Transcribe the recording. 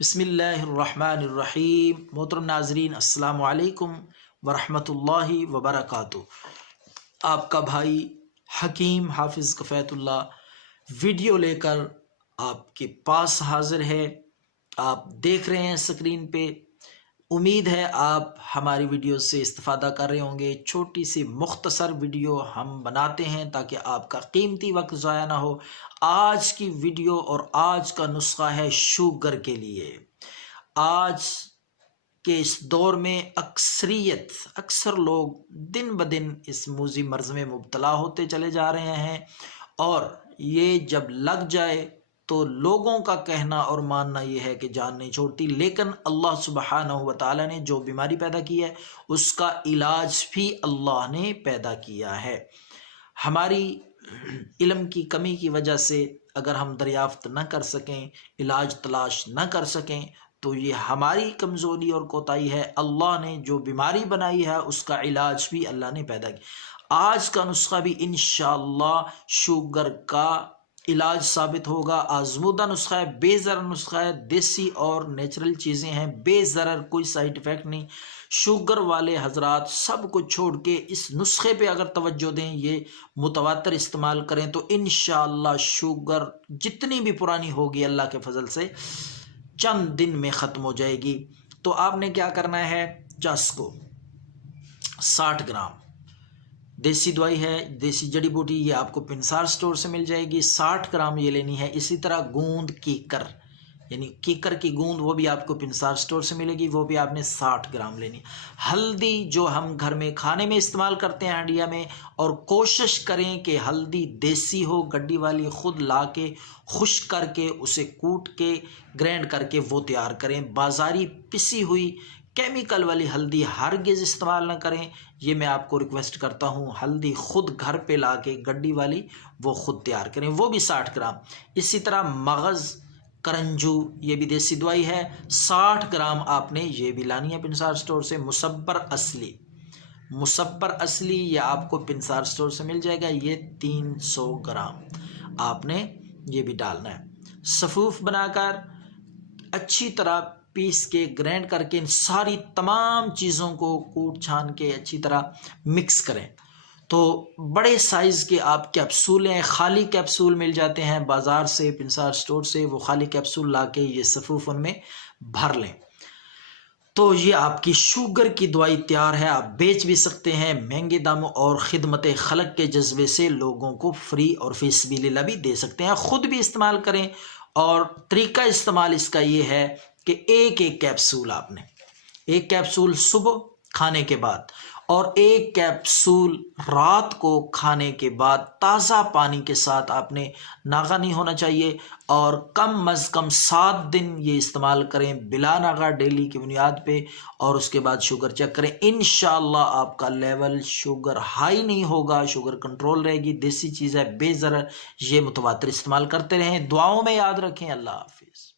बिस्मिल्लाहिर्रहमानिर्रहीम। मोहतरम नाजरीन, अस्सलामु अलैकुम वरहमतुल्लाहि वबरकातुह। आपका भाई हकीम हाफिज़ कफ़ैतुल्लाह वीडियो लेकर आपके पास हाजिर है। आप देख रहे हैं स्क्रीन पे। उम्मीद है आप हमारी वीडियो से इस्तिफ़ादा कर रहे होंगे। छोटी सी मुख्तसर वीडियो हम बनाते हैं ताकि आपका कीमती वक्त ज़ाया ना हो। आज की वीडियो और आज का नुस्खा है शुगर के लिए। आज के इस दौर में अक्सर लोग दिन ब दिन इस मूजी मर्ज़ में मुब्तला होते चले जा रहे हैं और ये जब लग जाए तो लोगों का कहना और मानना ये है कि जान नहीं छोड़ती, लेकिन अल्लाह सुब्हानहू व तआला ने जो बीमारी पैदा की है उसका इलाज भी अल्लाह ने पैदा किया है। हमारी इल्म की कमी की वजह से अगर हम दरियाफ्त न कर सकें, इलाज तलाश न कर सकें, तो ये हमारी कमज़ोरी और कोताही है। अल्लाह ने जो बीमारी बनाई है उसका इलाज भी अल्लाह ने पैदा किया। आज का नुस्खा भी इंशाअल्लाह शुगर का इलाज साबित होगा। आजमूदा नुस्खा है, बेज़रर नुस्खा है, देसी और नेचुरल चीज़ें हैं, बेज़रर, कोई साइड इफ़ेक्ट नहीं। शुगर वाले हजरात सब कुछ छोड़ के इस नुस्खे पे अगर तवज्जो दें, ये मुतवातर इस्तेमाल करें तो इंशाअल्लाह शुगर जितनी भी पुरानी होगी अल्लाह के फजल से चंद दिन में ख़त्म हो जाएगी। तो आपने क्या करना है, जस को 60 ग्राम देसी दवाई है, देसी जड़ी बूटी, ये आपको पिंसार स्टोर से मिल जाएगी। 60 ग्राम ये लेनी है। इसी तरह गूंद कीकर, यानी कीकर की गूंद, वो भी आपको पिंसार स्टोर से मिलेगी, वो भी आपने 60 ग्राम लेनी। हल्दी जो हम घर में खाने में इस्तेमाल करते हैं हंडिया में, और कोशिश करें कि हल्दी देसी हो, गड्डी वाली, ख़ुद ला के खुश्क करके उसे कूट के ग्राइंड करके वो तैयार करें। बाज़ारी पिसी हुई केमिकल वाली हल्दी हरगिज़ इस्तेमाल ना करें, ये मैं आपको रिक्वेस्ट करता हूँ। हल्दी ख़ुद घर पे ला के गड्डी वाली वो ख़ुद तैयार करें, वो भी 60 ग्राम। इसी तरह मगज़, करंजू, ये भी देसी दवाई है, 60 ग्राम आपने ये भी लानी है पिंसार स्टोर से। मुसब्बर असली ये आपको पिंसार स्टोर से मिल जाएगा, ये 300 ग्राम आपने ये भी डालना है। सफ़ूफ बनाकर अच्छी तरह पीस के ग्राइंड करके इन सारी तमाम चीज़ों को कूट छान के अच्छी तरह मिक्स करें। तो बड़े साइज़ के आप कैप्सूलें, खाली कैप्सूल मिल जाते हैं बाज़ार से, पिंसार स्टोर से, वो खाली कैप्सूल ला के ये सफ़ूफ उनमें भर लें। तो ये आपकी शुगर की दवाई तैयार है। आप बेच भी सकते हैं महंगे दामों और ख़िदमत खलक के जज्बे से लोगों को फ्री और फी सबिलिल्लाह भी दे सकते हैं। ख़ुद भी इस्तेमाल करें। और तरीका इस्तेमाल इसका ये है कि एक कैप्सूल आपने, एक कैप्सूल सुबह खाने के बाद और एक कैप्सूल रात को खाने के बाद ताज़ा पानी के साथ आपने, नागा नहीं होना चाहिए, और कम अज़ कम 7 दिन ये इस्तेमाल करें बिला नागा डेली की बुनियाद पे, और उसके बाद शुगर चेक करें। इंशाअल्लाह आपका लेवल शुगर हाई नहीं होगा, शुगर कंट्रोल रहेगी। देसी चीज़ है, बेज़रर, ये मुतवातिर इस्तेमाल करते रहें। दुआओं में याद रखें। अल्लाह हाफिज़।